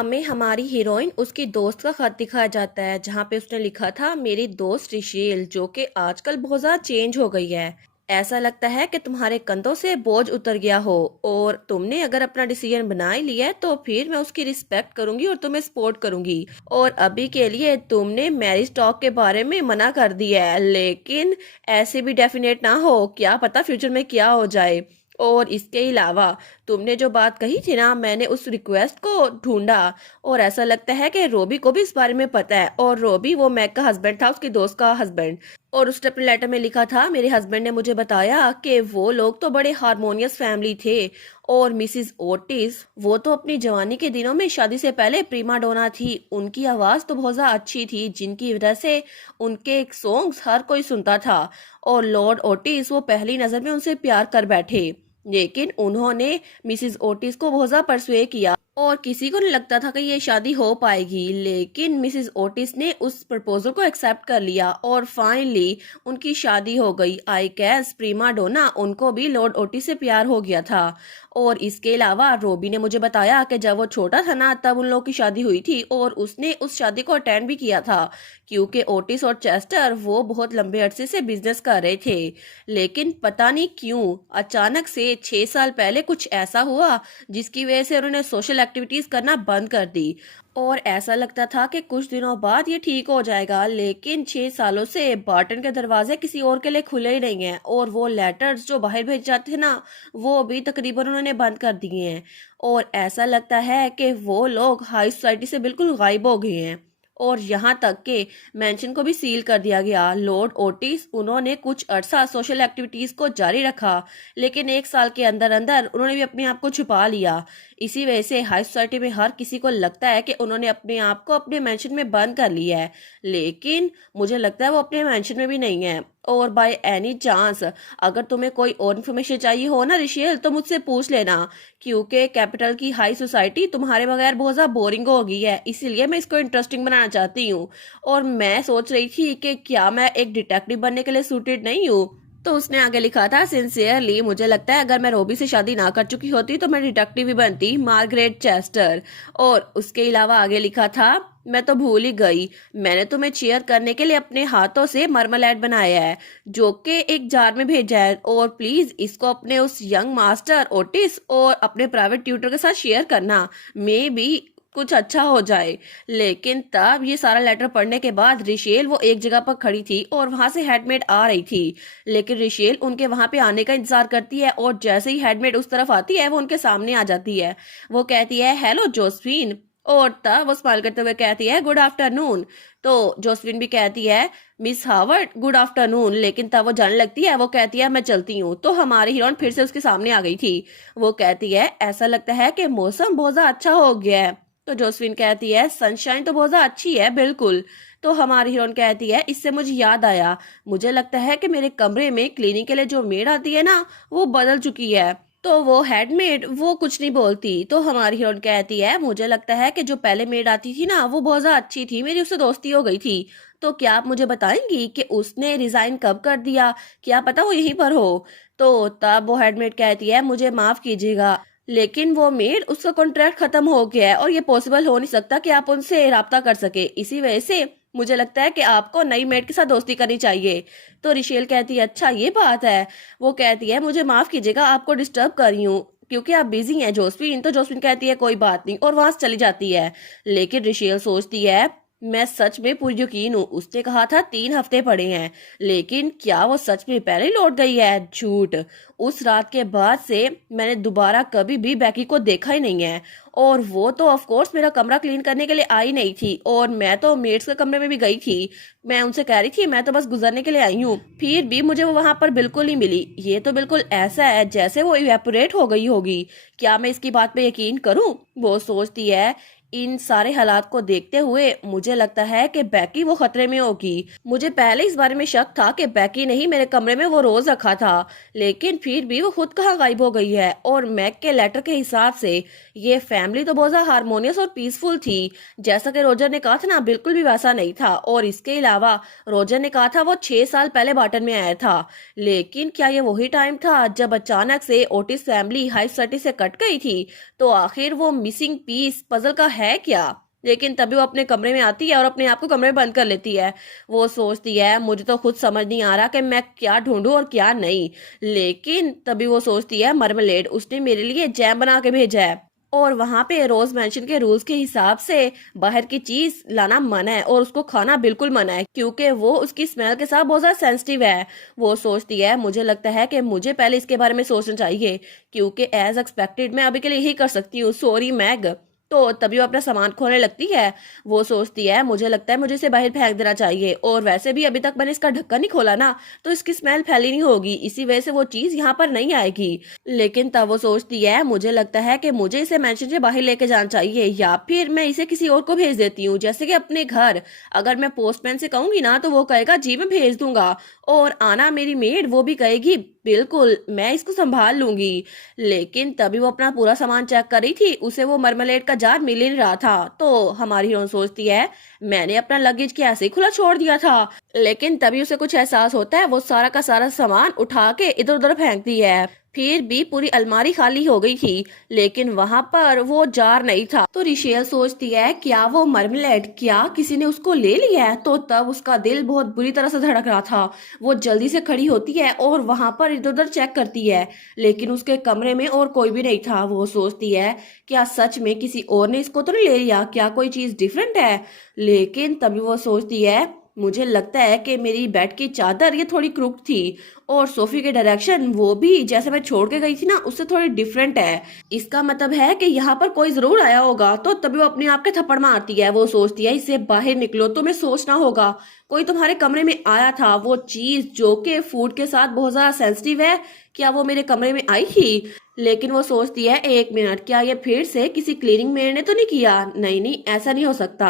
हमें हमारी हीरोइन उसकी दोस्त का खत दिखाया जाता है जहाँ पे उसने लिखा था, मेरी दोस्त रिशेल जो कि आजकल बहुत ज़्यादा चेंज हो गई है। ऐसा लगता है कि तुम्हारे कंधों से बोझ उतर गया हो और तुमने अगर अपना डिसीजन बना ही लिया है तो फिर मैं उसकी रिस्पेक्ट करूंगी और तुम्हें सपोर्ट करूंगी। और अभी के लिए तुमने मैरिज टॉक के बारे में मना कर दिया है, लेकिन ऐसे भी डेफिनेट ना हो, क्या पता फ्यूचर में क्या हो जाए। और इसके अलावा तुमने जो बात कही थी ना, मैंने उस रिक्वेस्ट को ढूंढा और ऐसा लगता है कि रोबी को भी इस बारे में पता है। और रोबी वो मैग का हस्बैंड था, उसकी दोस्त का हस्बैंड। और उसने अपने लेटर में लिखा था, मेरे हस्बैंड ने मुझे बताया कि वो लोग तो बड़े हारमोनियस फैमिली थे और मिसिस ओटिस वो तो अपनी जवानी के दिनों में शादी से पहले प्रीमा डोना थी। उनकी आवाज तो बहुत ज्यादा अच्छी थी जिनकी वजह से उनके सॉन्ग्स हर कोई सुनता था। और लॉर्ड ओटिस वो पहली नजर में उनसे प्यार कर बैठे, लेकिन उन्होंने मिसिस ओटिस को बहुत ज्यादा परसुए किया और किसी को नहीं लगता था कि ये शादी हो पाएगी। लेकिन मिसिस ओटिस ने उस प्रपोजल को एक्सेप्ट कर लिया और फाइनली उनकी शादी हो गई। आई गेस प्रीमा डोना उनको भी लॉर्ड ओटिस से प्यार हो गया था। और इसके अलावा रोबी ने मुझे बताया कि जब वो छोटा था ना तब उन लोगों की शादी हुई थी और उसने उस शादी को अटेंड भी किया था, क्योंकि ओटिस और चेस्टर वो बहुत लंबे अरसे से बिजनेस कर रहे थे। लेकिन पता नहीं क्यों अचानक से 6 साल पहले कुछ ऐसा हुआ जिसकी वजह से उन्होंने सोशल एक्टिविटीज करना बंद कर दी। और ऐसा लगता था कि कुछ दिनों बाद ये ठीक हो जाएगा, लेकिन 6 सालों से बार्टन के दरवाजे किसी और के लिए खुले ही नहीं हैं और वो लेटर्स जो बाहर भेज जाते थे ना वो भी तकरीबन उन्होंने बंद कर दिए हैं। और ऐसा लगता है कि वो लोग हाई सोसाइटी से बिल्कुल गायब हो गए हैं और यहाँ तक के मेंशन को भी सील कर दिया गया। लॉर्ड ओटिस उन्होंने कुछ अरसा सोशल एक्टिविटीज को जारी रखा, लेकिन 1 साल के अंदर अंदर उन्होंने भी अपने आप को छुपा लिया। इसी वजह से हाई सोसाइटी में हर किसी को लगता है कि उन्होंने अपने आप को अपने मेंशन में बंद कर लिया है, लेकिन मुझे लगता है वो अपने मेंशन में भी नहीं है। और बाय एनी चांस अगर तुम्हें कोई और इन्फॉर्मेशन चाहिए हो ना रिशेल तो मुझसे पूछ लेना, क्योंकि कैपिटल की हाई सोसाइटी तुम्हारे बगैर बहुत ज्यादा बोरिंग हो गई है, इसीलिए मैं इसको इंटरेस्टिंग बनाना चाहती हूँ। और मैं सोच रही थी कि क्या मैं एक डिटेक्टिव बनने के लिए सूटेड नहीं हूँ। तो उसने आगे लिखा था, सिंसियरली मुझे लगता है अगर मैं रोबी से शादी ना कर चुकी होती तो मैं डिटेक्टिव ही बनती, मार्गरेट चेस्टर। और उसके अलावा आगे लिखा था, मैं तो भूल ही गई, मैंने तुम्हें चीयर करने के लिए अपने हाथों से मरमलेट बनाया है जो कि एक जार में भेजा है, और प्लीज इसको अपने उस यंग मास्टर ओटिस और अपने प्राइवेट ट्यूटर के साथ शेयर करना, मे बी कुछ अच्छा हो जाए। लेकिन तब ये सारा लेटर पढ़ने के बाद रिशेल वो एक जगह पर खड़ी थी और वहां से हेडमेड आ रही थी, लेकिन रिशेल उनके वहां पे आने का इंतजार करती है और जैसे ही हेडमेड उस तरफ आती है वो उनके सामने आ जाती है। वो कहती है, हेलो जोसफिन, और तब वो स्माइल करते हुए कहती है, गुड आफ्टरनून। तो जोसफिन भी कहती है, मिस हावर्ड गुड आफ्टरनून, लेकिन तब वो जाने लगती है, वो कहती है मैं चलती हूँ। तो हमारी हीरोइन फिर से उसके सामने आ गई थी। वो कहती है, ऐसा लगता है कि मौसम बहुत ज्यादा अच्छा हो गया है। तो जोसफिन कहती है, सनशाइन तो बहुत ज्यादा अच्छी है बिल्कुल। तो हमारी हीरोइन कहती है, इससे मुझे याद आया, मुझे लगता है कि मेरे कमरे में क्लीनिंग के लिए जो मेड आती है ना वो बदल चुकी है। तो वो हेडमेड वो कुछ नहीं बोलती। तो हमारी हीरोइन कहती है, मुझे लगता है कि जो पहले मेड आती थी ना वो बहुत ज्यादा अच्छी थी, मेरी उससे दोस्ती हो गई थी। तो क्या आप मुझे बताएंगी कि उसने रिजाइन कब कर दिया, क्या पता वो यहीं पर हो। तो तब वो हेडमेड कहती है, मुझे माफ कीजिएगा लेकिन वो मेड उसका कॉन्ट्रैक्ट खत्म हो गया है और ये पॉसिबल हो नहीं सकता कि आप उनसे राब्ता कर सके, इसी वजह से मुझे लगता है कि आपको नई मेड के साथ दोस्ती करनी चाहिए। तो रिशेल कहती है, अच्छा ये बात है। वो कहती है, मुझे माफ कीजिएगा आपको डिस्टर्ब कर रही हूँ क्योंकि आप बिजी हैं जोसफिन। तो जोसफिन कहती है, कोई बात नहीं, और वहां से चली जाती है। लेकिन रिशेल सोचती है, मैं सच में पूरी यकीन हूँ, उसने कहा था 3 हफ्ते पड़े हैं, लेकिन क्या वो सच में पहले लौट गई है? झूठ। उस रात के बाद से मैंने दोबारा कभी भी बैकी को देखा ही नहीं है, और वो तो ऑफ कोर्स मेरा कमरा क्लीन करने के लिए आई नहीं थी, और मैं तो मेड्स के कमरे में भी गई थी। मैं उनसे कह रही थी मैं तो बस गुजरने के लिए आई हूँ, फिर भी मुझे वो वहां पर बिल्कुल नहीं मिली। ये तो बिल्कुल ऐसा है जैसे वो इवेपोरेट हो गई होगी। क्या मैं इसकी बात पे यकीन करूं? वो सोचती है, इन सारे हालात को देखते हुए मुझे लगता है कि बैकी वो खतरे में होगी। मुझे पहले इस बारे में शक था कि बैकी ने ही मेरे कमरे में वो रोज रखा था, लेकिन फिर भी वो खुद कहाँ गायब हो गई है। और मैक के लेटर के हिसाब से ये फैमिली तो बहुत ज्यादा हारमोनियस और पीसफुल थी, जैसा कि रोजर ने कहा था ना, बिल्कुल भी वैसा नहीं था। और इसके अलावा रोजर ने कहा था वो 6 साल पहले बाटन में आया था, लेकिन क्या ये वही टाइम था जब अचानक से ओटिस फैमिली हाई सोसाइटी से कट गई थी? तो आखिर वो मिसिंग पीस पजल का है क्या। लेकिन तभी वो अपने कमरे में आती है और अपने आप को कमरे में बंद कर लेती है। वो सोचती है मुझे तो खुद समझ नहीं आ रहा कि मैं क्या ढूंढूं और क्या नहीं। लेकिन तभी वो सोचती है मरमलेड उसने मेरे लिए जैम बना के भेजा है, और वहां पे रोज मेंशन के रूल्स के हिसाब से बाहर की चीज लाना मना है और उसको खाना बिल्कुल मना है, क्योंकि वो उसकी स्मेल के साथ बहुत ज्यादा सेंसिटिव है। वो सोचती है मुझे लगता है कि मुझे पहले इसके बारे में सोचना चाहिए, क्योंकि एज एक्सपेक्टेड मैं अभी के लिए यही कर सकती हूँ, सॉरी मैग। तो तभी वो अपना सामान खोलने लगती है। वो सोचती है मुझे लगता है मुझे इसे बाहर फेंक देना चाहिए, और वैसे भी अभी तक मैंने इसका ढक्कन नहीं खोला ना, तो इसकी स्मेल फैली नहीं होगी, इसी वजह से वो चीज यहाँ पर नहीं आएगी। लेकिन तब वो सोचती है मुझे लगता है कि मुझे इसे मेंशन से बाहर लेके जाना चाहिए, या फिर मैं इसे किसी और को भेज देती हूँ, जैसे कि अपने घर। अगर मैं पोस्टमैन से कहूंगी ना तो वो कहेगा जी मैं भेज दूंगा, और आना मेरी मेड वो भी कहेगी बिल्कुल मैं इसको संभाल लूंगी। लेकिन तभी वो अपना पूरा सामान चेक कर रही थी, उसे वो मरमलेट का जार मिल ही नहीं रहा था। तो हमारी हीरोइन सोचती है मैंने अपना लगेज क्या ऐसे ही खुला छोड़ दिया था। लेकिन तभी उसे कुछ एहसास होता है, वो सारा का सारा सामान उठा के इधर उधर फेंकती है। फिर भी पूरी अलमारी खाली हो गई थी, लेकिन वहां पर वो जार नहीं था। तो रिशेल सोचती है क्या वो मरमलेट क्या किसी ने उसको ले लिया है। तो तब उसका दिल बहुत बुरी तरह से धड़क रहा था। वो जल्दी से खड़ी होती है और वहां पर इधर उधर चेक करती है, लेकिन उसके कमरे में और कोई भी नहीं था। वो सोचती है क्या सच में किसी और ने इसको तो नहीं ले लिया, क्या कोई चीज डिफरेंट है। लेकिन तभी वो सोचती है मुझे लगता है कि मेरी बेड की चादर ये थोड़ी क्रुक थी, और सोफी के डायरेक्शन वो भी जैसे मैं छोड़ के गई थी ना उससे थोड़ी डिफरेंट है। इसका मतलब है कि यहाँ पर कोई जरूर आया होगा। तो तभी वो अपने आप के थप्पड़ मारती है। वो सोचती है इससे बाहर निकलो, तुम्हें सोचना होगा कोई तुम्हारे कमरे में आया था। वो चीज जो कि फूड के साथ बहुत ज्यादा सेंसिटिव है, क्या वो मेरे कमरे में आई थी। लेकिन वो सोचती है एक मिनट क्या ये फिर से किसी क्लीनिंग मेड ने तो नहीं किया। नहीं नहीं ऐसा नहीं हो सकता,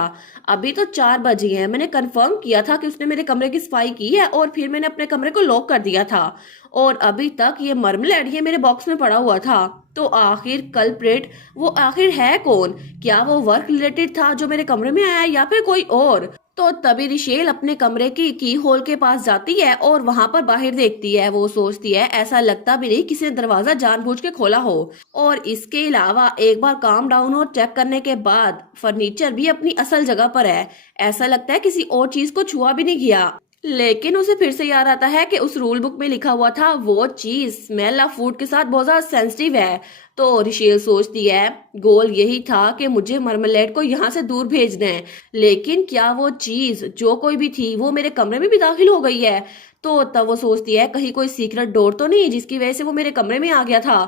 अभी तो 4 बजे हैं, मैंने कंफर्म किया था कि उसने मेरे कमरे की सफाई की है और फिर मैंने अपने कमरे को लॉक कर दिया था, और अभी तक ये मरमलेड ये मेरे बॉक्स में पड़ा हुआ था। तो आखिर कल्प्रेट वो आखिर है कौन, क्या वो वर्क रिलेटेड था जो मेरे कमरे में आया या फिर कोई और। तो तभी रिशेल अपने कमरे की होल के पास जाती है और वहां पर बाहर देखती है। वो सोचती है ऐसा लगता भी नहीं किसी ने दरवाजा जानबूझ के खोला हो। और इसके अलावा एक बार काम डाउन और चेक करने के बाद फर्नीचर भी अपनी असल जगह पर है, ऐसा लगता है किसी और चीज को छुआ भी नहीं गया। लेकिन उसे फिर से याद आता है कि उस रूल बुक में लिखा हुआ था वो चीज स्मेल ऑफ फूड के साथ बहुत ज्यादा सेंसिटिव है। तो रिशेल सोचती है गोल यही था कि मुझे मरमलेट को यहाँ से दूर भेजना है, लेकिन क्या वो चीज जो कोई भी थी वो मेरे कमरे में भी दाखिल हो गई है। तो तब वो सोचती है कहीं कोई सीक्रेट डोर तो नहीं जिसकी वजह से वो मेरे कमरे में आ गया था।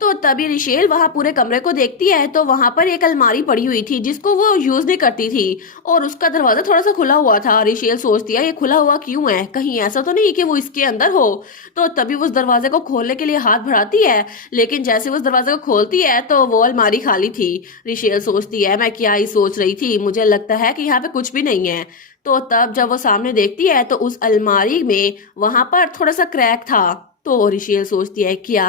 तो तभी रिशेल वहां पूरे कमरे को देखती है, तो वहां पर एक अलमारी पड़ी हुई थी जिसको वो यूज नहीं करती थी, और उसका दरवाजा थोड़ा सा खुला हुआ था। रिशेल सोचती है ये खुला हुआ क्यों है, कहीं ऐसा तो नहीं कि वो इसके अंदर हो। तो तभी वो उस दरवाजे को खोलने के लिए हाथ बढ़ाती है, लेकिन जैसे वो उस दरवाजे को खोलती है तो वो अलमारी खाली थी। रिशेल सोचती है मैं क्या ही सोच रही थी, मुझे लगता है कि यहाँ पे कुछ भी नहीं है। तो तब जब वो सामने देखती है तो उस अलमारी में वहां पर थोड़ा सा क्रैक था। तो रिशेल सोचती है क्या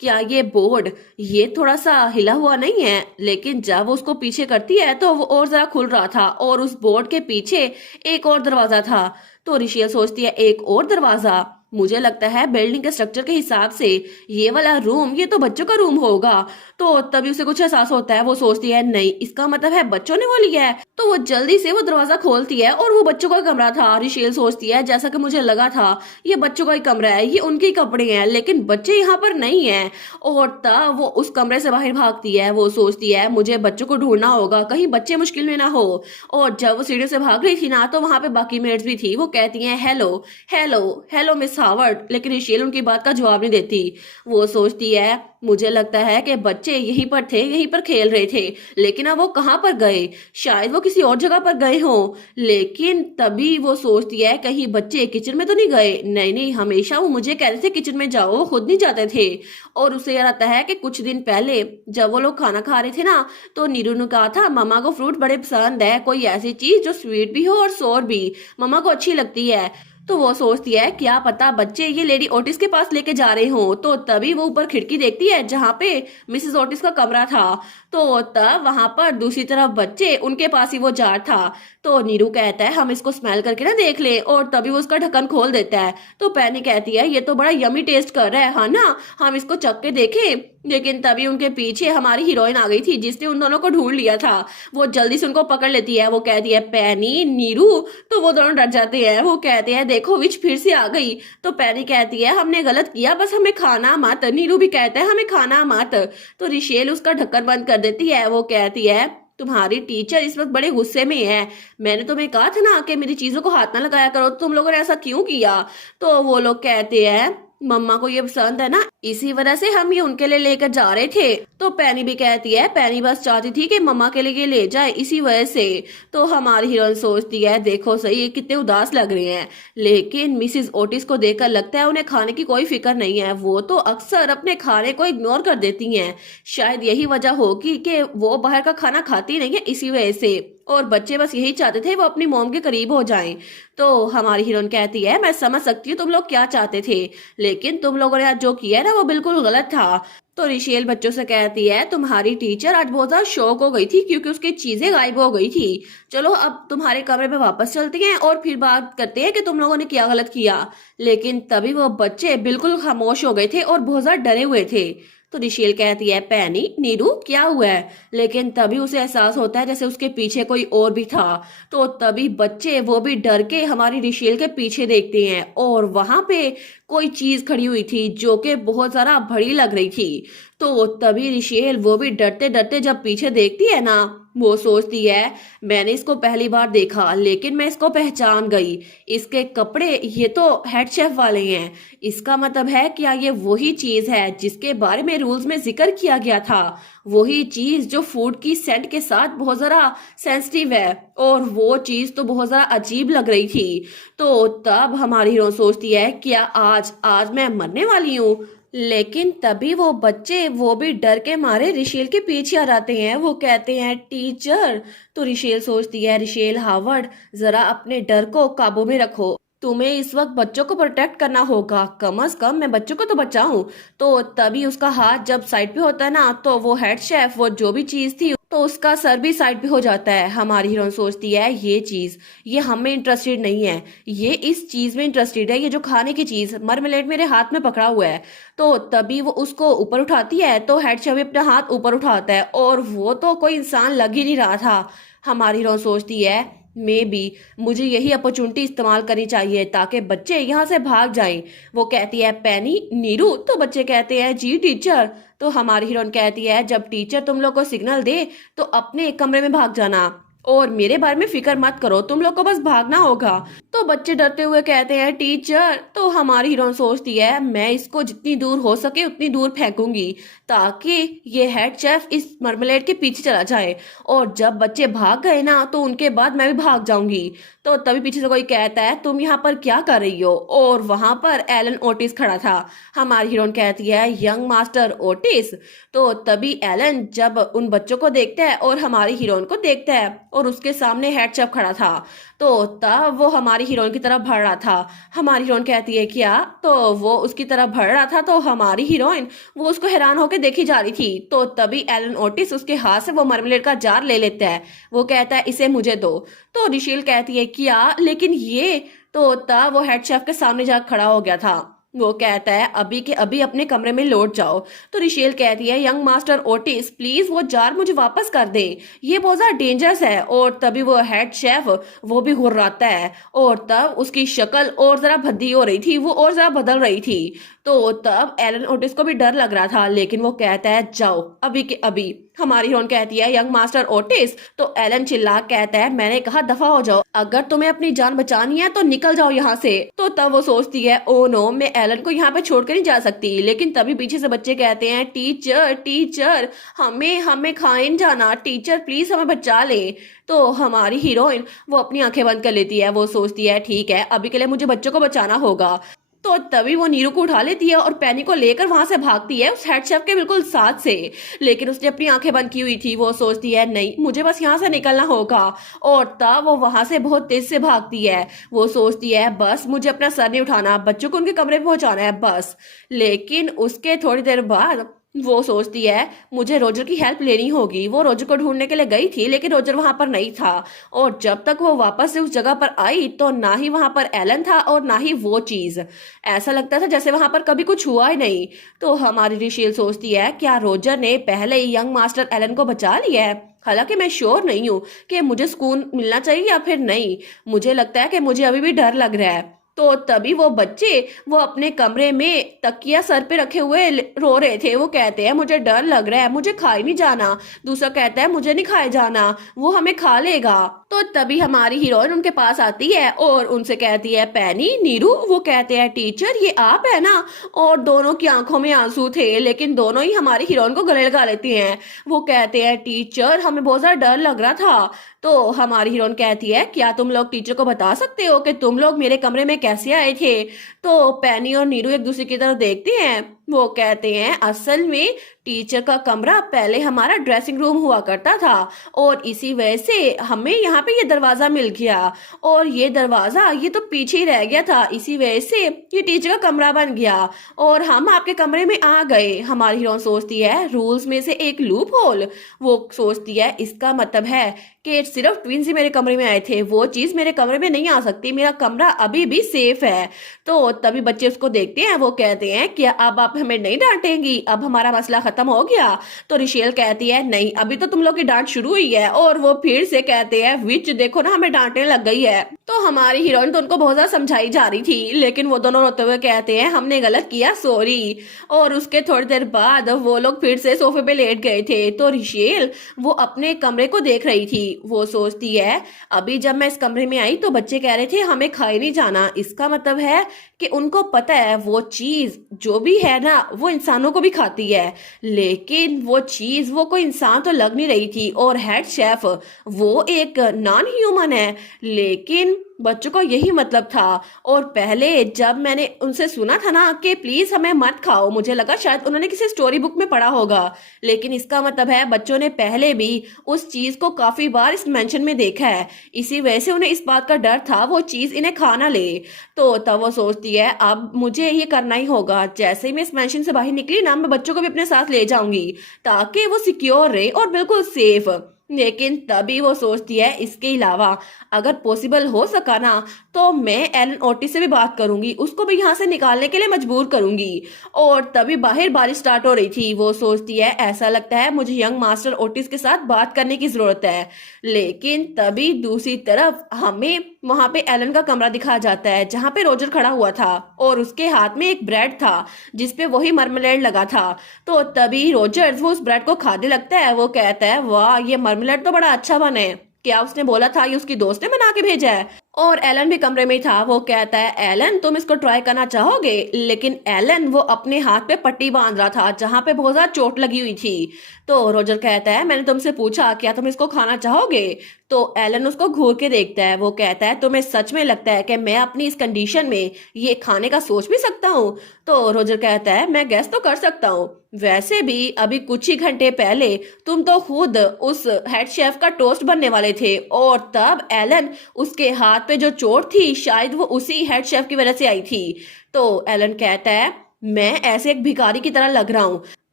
क्या ये बोर्ड ये थोड़ा सा हिला हुआ नहीं है। लेकिन जब वो उसको पीछे करती है तो वो और जरा खुल रहा था, और उस बोर्ड के पीछे एक और दरवाजा था। तो रिशेल सोचती है एक और दरवाजा, मुझे लगता है बिल्डिंग के स्ट्रक्चर के हिसाब से ये वाला रूम ये तो बच्चों का रूम होगा। तो तभी उसे कुछ एहसास होता है। वो सोचती है नहीं इसका मतलब है बच्चों ने वो लिया है। तो वो जल्दी से वो दरवाजा खोलती है और वो बच्चों का कमरा था। रिशेल सोचती है जैसा कि मुझे लगा था ये बच्चों का ही कमरा है, ये उनके कपड़े हैं, लेकिन बच्चे यहाँ पर नहीं है। और तब वो उस कमरे से बाहर भागती है। वो सोचती है मुझे बच्चों को ढूंढना होगा, कहीं बच्चे मुश्किल में ना हो। और जब वो सीढ़ियों से भाग रही थी ना तो वहां पे बाकी मेड्स भी थी। वो कहती हैं hello hello hello miss Howard, लेकिन रिशेल उनकी बात का जवाब नहीं देती। वो सोचती है मुझे लगता है कि बच्चे यहीं पर थे, यहीं पर खेल रहे थे, लेकिन अब वो कहाँ पर गए, शायद वो किसी और जगह पर गए हों। लेकिन तभी वो सोचती है कहीं बच्चे किचन में तो नहीं गए। नहीं नहीं हमेशा वो मुझे कह रहे थे किचन में जाओ, वो खुद नहीं जाते थे। और उसे याद आता है कि कुछ दिन पहले जब वो लोग खाना खा रहे थे ना तो नीरू ने कहा था मम्मा को फ्रूट बड़े पसंद है, कोई ऐसी चीज जो स्वीट भी हो और सोर भी, मम्मा को अच्छी लगती है। तो वो सोचती है क्या पता बच्चे ये लेडी ओटिस के पास लेके जा रहे हों। तो तभी वो ऊपर खिड़की देखती है जहां पे मिसेस ओटिस का कमरा था। तो तब वहां पर दूसरी तरफ बच्चे उनके पास ही वो जार था। तो नीरू कहता है हम इसको स्मेल करके ना देख ले, और तभी वो उसका ढक्कन खोल देता है। तो पैनी कहती है ये तो बड़ा यमी टेस्ट कर रहा है हाँ ना, हम इसको चख के देखें। लेकिन तभी उनके पीछे हमारी हीरोइन आ गई थी जिसने उन दोनों को ढूंढ लिया था। वो जल्दी से उनको पकड़ लेती है, वो कहती है पैनी नीरू। तो वो दोनों डर जाते हैं, वो कहते हैं देखो विच फिर से आ गई। तो पैनी कहती है हमने गलत किया, बस हमें खाना मत। नीरू भी कहता है हमें खाना मत। तो रिशेल उसका ढक्कन बंद कर देती है, वो कहती है तुम्हारी टीचर इस वक्त बड़े गुस्से में है। मैंने तुम्हें कहा था ना कि मेरी चीजों को हाथ ना लगाया करो, तो तुम लोगों ने ऐसा क्यों किया। तो वो लोग कहते हैं मम्मा को ये पसंद है ना, इसी वजह से हम ये उनके लिए लेकर जा रहे थे। तो पैनी भी कहती है पैनी बस चाहती थी कि मम्मा के लिए ये ले जाए, इसी वजह से। तो हमारी हीरोइन सोचती है देखो सही ये कितने उदास लग रहे हैं। लेकिन मिसिस ओटिस को देखकर लगता है उन्हें खाने की कोई फिक्र नहीं है, वो तो अक्सर अपने खाने को इग्नोर कर देती हैं। शायद यही वजह होगी कि वो बाहर का खाना खाती नहीं है, इसी वजह से। और बच्चे बस यही चाहते थे वो अपनी मॉम के करीब हो जाएं। तो हमारी हीरोइन कहती है मैं समझ सकती हूँ तुम लोग क्या चाहते थे, लेकिन तुम लोगों ने आज जो किया है ना वो बिल्कुल गलत था। तो रिशेल बच्चों से कहती है तुम्हारी टीचर आज बहुत ज्यादा शॉक हो गई थी क्योंकि उसकी चीजें गायब हो गई थी। चलो अब तुम्हारे कमरे में वापस चलते हैं और फिर बात करते हैं कि तुम लोगों ने क्या गलत किया। लेकिन तभी वो बच्चे बिल्कुल खामोश हो गए थे और बहुत ज्यादा डरे हुए थे। तो रिशेल कहती है पैनी नीरू क्या हुआ है। लेकिन तभी उसे एहसास होता है जैसे उसके पीछे कोई और भी था। तो तभी बच्चे वो भी डर के हमारी रिशेल के पीछे देखते हैं और वहां पे कोई चीज खड़ी हुई थी जो कि बहुत ज्यादा बड़ी लग रही थी। तो तभी रिशेल वो भी डरते डरते जब पीछे देखती है ना, वो सोचती है मैंने इसको पहली बार देखा लेकिन मैं इसको पहचान गई। इसके कपड़े ये तो हेड शेफ वाले हैं। इसका मतलब है क्या ये वही चीज है जिसके बारे में रूल्स में जिक्र किया गया था, वही चीज जो फूड की सेंट के साथ बहुत जरा सेंसिटिव है। और वो चीज तो बहुत जरा अजीब लग रही थी। तो तब हमारी हीरो सोचती है क्या आज आज मैं मरने वाली हूँ। लेकिन तभी वो बच्चे वो भी डर के मारे रिशेल के पीछे आ जाते हैं, वो कहते हैं टीचर। तो रिशेल सोचती है रिशेल हावर्ड जरा अपने डर को काबू में रखो, तुम्हें इस वक्त बच्चों को प्रोटेक्ट करना होगा, कम से कम मैं बच्चों को तो बचाऊं। तो तभी उसका हाथ जब साइड पे होता है ना तो वो हेड शेफ वो जो भी चीज थी तो उसका सर भी साइड पे हो जाता है। हमारी हीरोइन सोचती है ये चीज ये हमें इंटरेस्टेड नहीं है, ये इस चीज में इंटरेस्टेड है, ये जो खाने की चीज मरमलेट मेरे हाथ में पकड़ा हुआ है। तो तभी वो उसको ऊपर उठाती है तो हेड शेफ भी अपना हाथ ऊपर उठाता है और वो तो कोई इंसान लग ही नहीं रहा था। हमारी हीरोइन सोचती है मे बी मुझे यही अपॉर्चुनिटी इस्तेमाल करनी चाहिए ताकि बच्चे यहाँ से भाग जाएं। वो कहती है पैनी नीरू। तो बच्चे कहते हैं जी टीचर। तो हमारी हीरोइन कहती है जब टीचर तुम लोग को सिग्नल दे तो अपने कमरे में भाग जाना और मेरे बारे में फिक्र मत करो, तुम लोग को बस भागना होगा। तो बच्चे डरते हुए कहते हैं टीचर। तो हमारी हीरोइन सोचती है मैं इसको जितनी दूर हो सके उतनी दूर फेंकूंगी ताकि ये हेड शेफ इस मरमलेट के पीछे चला जाए और जब बच्चे भाग गए ना तो उनके बाद मैं भी भाग जाऊंगी। तो तभी पीछे से कोई कहता है तुम यहाँ पर क्या कर रही हो, और वहां पर एलन ओटिस खड़ा था। हमारी हीरोइन कहती है यंग मास्टर ओटिस। तो तभी एलन जब उन बच्चों को देखता है और हमारी हीरोइन को देखता है और उसके सामने हेड शेफ खड़ा था तो तब वो हमारी हीरोइन की तरफ बढ़ रहा था। हमारी हीरोइन कहती है क्या, तो वो उसकी तरफ बढ़ रहा था तो हमारी हीरोइन वो उसको हैरान होकर देखी जा रही थी। तो तभी एलन ओटिस उसके हाथ से वो मरमलेट का जार ले लेता है, वो कहता है इसे मुझे दो। तो रिशेल कहती है क्या लेकिन ये। तो तब वो हेड शेफ के सामने जाकर खड़ा हो गया था, वो कहता है अभी के अभी अपने कमरे में लौट जाओ। तो रिशेल कहती है यंग मास्टर ओटिस प्लीज वो जार मुझे वापस कर दे, ये बहुत ज्यादा डेंजरस है। और तभी वो हेड शेफ वो भी घुर्राता है और तब उसकी शक्ल और जरा भद्दी हो रही थी, वो और जरा बदल रही थी। तो तब एलन ओटिस को भी डर लग रहा था लेकिन वो कहता है जाओ अभी के अभी। हमारी हीरोइन कहती है यंग मास्टर ओटिस। तो एलन चिल्ला कहता है मैंने कहा दफा हो जाओ, अगर तुम्हें अपनी जान बचानी है तो निकल जाओ यहाँ से। तो तब वो सोचती है ओ नो मैं एलन को यहाँ पे छोड़कर नहीं जा सकती। लेकिन तभी पीछे से बच्चे कहते हैं टीचर टीचर हमें हमें खाए नहीं जाना, टीचर प्लीज हमें बचा ले। तो हमारी हीरोइन वो अपनी आंखें बंद कर लेती है, वो सोचती है ठीक है अभी के लिए मुझे बच्चों को बचाना होगा। तो तभी वो नीरू को उठा लेती है और पैनी को लेकर वहां से भागती है उस हेड शेफ के बिल्कुल साथ से। लेकिन उसने अपनी आंखें बंद की हुई थी, वो सोचती है नहीं मुझे बस यहाँ से निकलना होगा। और तब वो वहां से बहुत तेज से भागती है, वो सोचती है बस मुझे अपना सर नहीं उठाना, बच्चों को उनके कमरे में पहुंचाना है बस। लेकिन उसके थोड़ी देर बाद वो सोचती है मुझे रोजर की हेल्प लेनी होगी। वो रोजर को ढूंढने के लिए गई थी लेकिन रोजर वहां पर नहीं था, और जब तक वो वापस से उस जगह पर आई तो ना ही वहां पर एलन था और ना ही वो चीज। ऐसा लगता था जैसे वहां पर कभी कुछ हुआ ही नहीं। तो हमारी रिशेल सोचती है क्या रोजर ने पहले ही यंग मास्टर एलन को बचा लिया है। हालांकि मैं श्योर नहीं हूँ कि मुझे सुकून मिलना चाहिए या फिर नहीं। मुझे लगता है कि मुझे अभी भी डर लग रहा है। तो तभी वो बच्चे वो अपने कमरे में तकिया सर पे रखे हुए रो रहे थे। वो कहते हैं मुझे डर लग रहा है, मुझे खाए नहीं जाना। दूसरा कहता है मुझे नहीं खाए जाना, वो हमें खा लेगा। तो तभी हमारी हीरोइन उनके पास आती है और उनसे कहती है पैनी, नीरू। वो कहते हैं टीचर ये आप है ना। और दोनों की आंखों में आंसू थे लेकिन दोनों ही हमारी हीरोइन को गले लगा लेती हैं। वो कहते हैं टीचर हमें बहुत ज्यादा डर लग रहा था। तो हमारी हीरोइन कहती है क्या तुम लोग टीचर को बता सकते हो कि तुम लोग मेरे कमरे में कैसे आए थे। तो पैनी और नीरू एक दूसरे की तरफ देखते हैं। वो कहते हैं असल में टीचर का कमरा पहले हमारा ड्रेसिंग रूम हुआ करता था और इसी वजह से हमें यहाँ पे ये दरवाजा मिल गया, और ये दरवाजा ये तो पीछे ही रह गया था, इसी वजह से ये टीचर का कमरा बन गया और हम आपके कमरे में आ गए। हमारी हीरोइन सोचती है रूल्स में से एक लूप होल। वो सोचती है इसका मतलब है कि सिर्फ ट्विंस ही मेरे कमरे में आए थे, वो चीज मेरे कमरे में नहीं आ सकती, मेरा कमरा अभी भी सेफ है। तो तभी बच्चे उसको देखते हैं। वो कहते हैं कि अब आप हमें नहीं डांटेंगी, अब हमारा मसला खत्म हो गया। तो रिशेल कहती है नहीं अभी तो तुम लोग की डांट शुरू हुई है, और वो फिर से कहते हैं विच देखो ना हमें डांटने लग गई है। तो हमारी हीरोइन तो उनको बहुत ज्यादा समझाई जा रही थी लेकिन वो दोनों रोते हुए कहते हैं हमने गलत किया, सॉरी। और उसके थोड़ी देर बाद वो लोग फिर से सोफे पे लेट गए थे। तो रिशेल वो अपने कमरे को देख रही थी। वो सोचती है अभी जब मैं इस कमरे में आई तो बच्चे कह रहे थे हमें खाए नहीं जाना, इसका मतलब है कि उनको पता है वो चीज जो भी है ना वो इंसानों को भी खाती है, लेकिन वो चीज वो कोई इंसान तो लग नहीं रही थी। और हेड शेफ वो एक नॉन ह्यूमन है, लेकिन बच्चों को यही मतलब था। और पहले जब मैंने उनसे सुना था ना कि प्लीज हमें मत खाओ, मुझे लगा शायद उन्होंने किसी स्टोरी बुक में पढ़ा होगा, लेकिन इसका मतलब है बच्चों ने पहले भी उस चीज को काफी बार इस मेंशन में देखा है, इसी वजह से उन्हें इस बात का डर था वो चीज इन्हें खा ना ले। तो तब वो सोचती है अब मुझे ये करना ही होगा, जैसे ही मैं इस मेंशन से बाहर निकली ना मैं बच्चों को भी अपने साथ ले जाऊंगी ताकि वो सिक्योर रहे और बिल्कुल सेफ। लेकिन तभी वो सोचती है इसके अलावा अगर पॉसिबल हो सका ना तो मैं एलन ओटिस से भी बात करूंगी, उसको भी यहाँ से निकालने के लिए मजबूर करूंगी। और तभी बाहर बारिश स्टार्ट हो रही थी। वो सोचती है ऐसा लगता है मुझे यंग मास्टर ओटिस के साथ बात करने की जरूरत है। लेकिन तभी दूसरी तरफ हमें वहां पे एलन का कमरा दिखाया जाता है जहां पे रोजर खड़ा हुआ था और उसके हाथ में एक ब्रेड था जिसपे वही मरमलेड लगा था। तो तभी रोजर वो उस ब्रेड को खाने लगता है। वो कहता है वाह ये मरमलेड तो बड़ा अच्छा बना है, क्या उसने बोला था ये उसकी दोस्त ने बना के भेजा है। और एलन भी कमरे में ही था। वो कहता है एलन तुम इसको ट्राई करना चाहोगे, लेकिन एलन वो अपने हाथ पे पट्टी बांध रहा था जहां पे बहुत ज्यादा चोट लगी हुई थी। तो रोजर कहता है मैंने तुमसे पूछा क्या तुम इसको खाना चाहोगे। तो एलन उसको घूर के देखता है। वो कहता है तुम्हें सच में लगता है कि मैं अपनी इस कंडीशन में ये खाने का सोच भी सकता हूँ। तो रोजर कहता है मैं गेस तो कर सकता हूँ, वैसे भी अभी कुछ ही घंटे पहले तुम तो खुद उस हेड शेफ का टोस्ट बनने वाले थे, और तब एलन उसके हाथ पे जो चोट थी शायद वो उसी हेड शेफ की वजह से आई थी। तो एलन कहता है मैं ऐसे एक भिखारी की तरह लग रहा हूँ,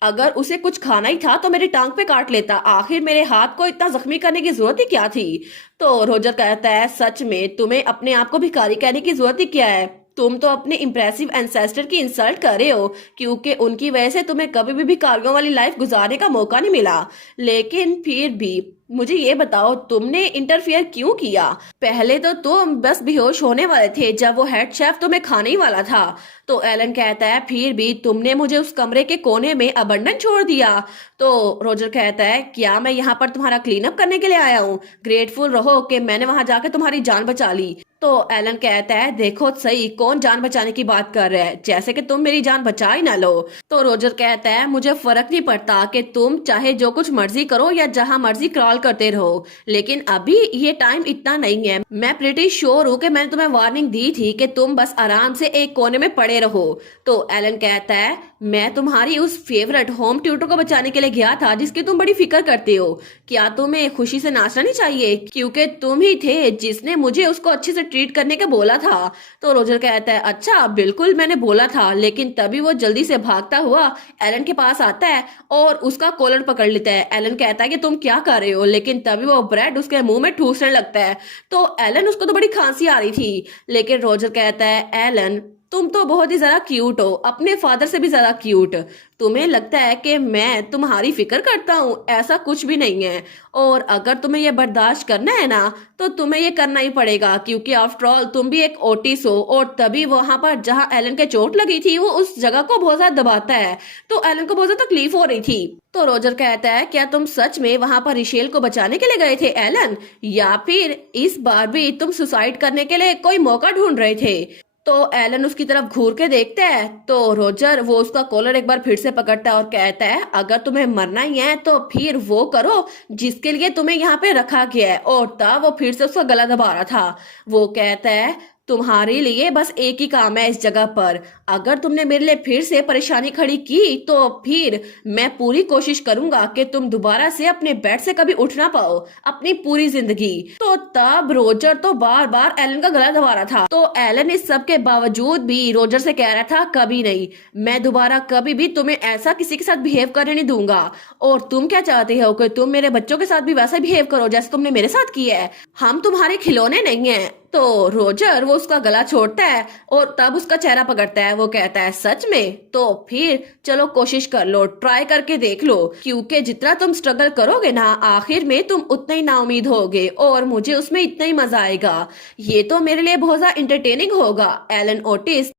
अगर उसे कुछ खाना ही था तो मेरी टांग पे काट लेता, आखिर मेरे हाथ को इतना जख्मी करने की जरूरत ही क्या थी। तो रोजर कहता है सच में तुम्हें अपने आप को भिखारी कहने की जरूरत ही क्या है, तुम तो अपने इम्प्रेसिव एंसेस्टर की इंसल्ट कर रहे हो क्योंकि उनकी वजह से तुम्हें कभी भी भिखारियों वाली लाइफ गुजारने का मौका नहीं मिला। लेकिन फिर भी मुझे ये बताओ तुमने इंटरफियर क्यों किया। पहले तो तुम बस बेहोश होने वाले थे जब वो हेड शेफ तुम्हें खाने ही वाला था। तो एलन कहता है फिर भी तुमने मुझे उस कमरे के कोने में अबंडन छोड़ दिया। तो रोजर कहता है क्या मैं यहाँ पर तुम्हारा क्लीन अप करने के लिए आया हूँ, ग्रेटफुल रहो कि मैंने वहां जाकर तुम्हारी जान बचा ली। तो एलन कहता है देखो सही कौन जान बचाने की बात कर रहा है, जैसे कि तुम मेरी जान बचा ही ना लो। तो रोजर कहता है मुझे फर्क नहीं पड़ता कि तुम चाहे जो कुछ मर्जी करो या जहां मर्जी क्रॉल कॉल करते रहो, लेकिन अभी ये टाइम इतना नहीं है। मैं प्रिटी श्योर हूँ कि मैंने तुम्हें वार्निंग दी थी कि तुम बस आराम से एक कोने में पड़े रहो। तो एलन कहता है, मैं तुम्हारी उस फेवरेट होम ट्यूटर को बचाने के लिए गया था जिसकी तुम बड़ी फिक्र करते हो। क्या तुम्हें खुशी से नाचना नहीं चाहिए, क्योंकि तुम ही थे जिसने मुझे उसको अच्छे से ट्रीट करने के बोला था। तो रोजर कहता है, अच्छा बिल्कुल मैंने बोला था, लेकिन तभी वो जल्दी से भागता हुआ एलन के पास आता है और उसका कॉलर पकड़ लेता है। एलन कहता है कि तुम क्या कर रहे हो, लेकिन तभी वो ब्रेड उसके मुंह में ठूसने लगता है। तो एलन, उसको तो बड़ी खांसी आ रही थी, लेकिन रोजर कहता है, एलन तुम तो बहुत ही ज्यादा क्यूट हो, अपने फादर से भी ज्यादा क्यूट। तुम्हें लगता है कि मैं तुम्हारी फिक्र करता हूँ, ऐसा कुछ भी नहीं है। और अगर तुम्हें यह बर्दाश्त करना है ना, तो तुम्हें ये करना ही पड़ेगा, क्योंकि आफ्टर ऑल तुम भी एक ओटिस हो। और तभी वहां पर जहां एलन के चोट लगी थी, वो उस जगह को बहुत ज्यादा दबाता है, तो एलन को बहुत ज्यादा तकलीफ हो रही थी। तो रोजर कहता है, क्या तुम सच में वहां पर रिशेल को बचाने के लिए गए थे एलन, या फिर इस बार भी तुम सुसाइड करने के लिए कोई मौका ढूंढ रहे थे? तो एलन उसकी तरफ घूर के देखता है, तो रोजर वो उसका कॉलर एक बार फिर से पकड़ता है और कहता है, अगर तुम्हें मरना ही है तो फिर वो करो जिसके लिए तुम्हें यहाँ पे रखा गया है। और तब वो फिर से उसका गला दबा रहा था। वो कहता है, तुम्हारे लिए बस एक ही काम है इस जगह पर, अगर तुमने मेरे लिए फिर से परेशानी खड़ी की तो फिर मैं पूरी कोशिश करूंगा कि तुम दोबारा से अपने बेड से कभी उठ ना पाओ अपनी पूरी जिंदगी। तो तब रोजर तो बार बार एलन का गला दबा रहा था। तो एलन इस सब के बावजूद भी रोजर से कह रहा था, कभी नहीं, मैं दोबारा कभी भी तुम्हें ऐसा किसी के साथ बिहेव करने नहीं दूंगा। और तुम क्या चाहते हो कि तुम मेरे बच्चों के साथ भी वैसा बिहेव करो जैसे तुमने मेरे साथ किया है? हम तुम्हारे खिलौने नहीं है। तो रोजर वो उसका गला छोड़ता है और तब उसका चेहरा पकड़ता है। वो कहता है, सच में? तो फिर चलो कोशिश कर लो, ट्राई करके देख लो, क्योंकि जितना तुम स्ट्रगल करोगे ना, आखिर में तुम उतना ही नाउमीद होगे और मुझे उसमें इतना ही मजा आएगा। ये तो मेरे लिए बहुत ज्यादा इंटरटेनिंग होगा, एलन ओटिस।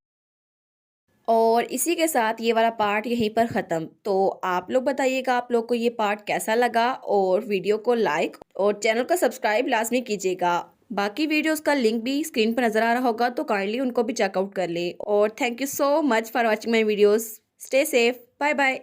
और इसी के साथ ये वाला पार्ट यहीं पर ख़त्म। तो आप लोग बताइएगा आप लोग को ये पार्ट कैसा लगा, और वीडियो को लाइक और चैनल को सब्सक्राइब लाजमी कीजिएगा। बाकी वीडियोस का लिंक भी स्क्रीन पर नज़र आ रहा होगा, तो काइंडली उनको भी चेकआउट कर ले। और thank you so much for watching my videos. Stay safe, bye bye.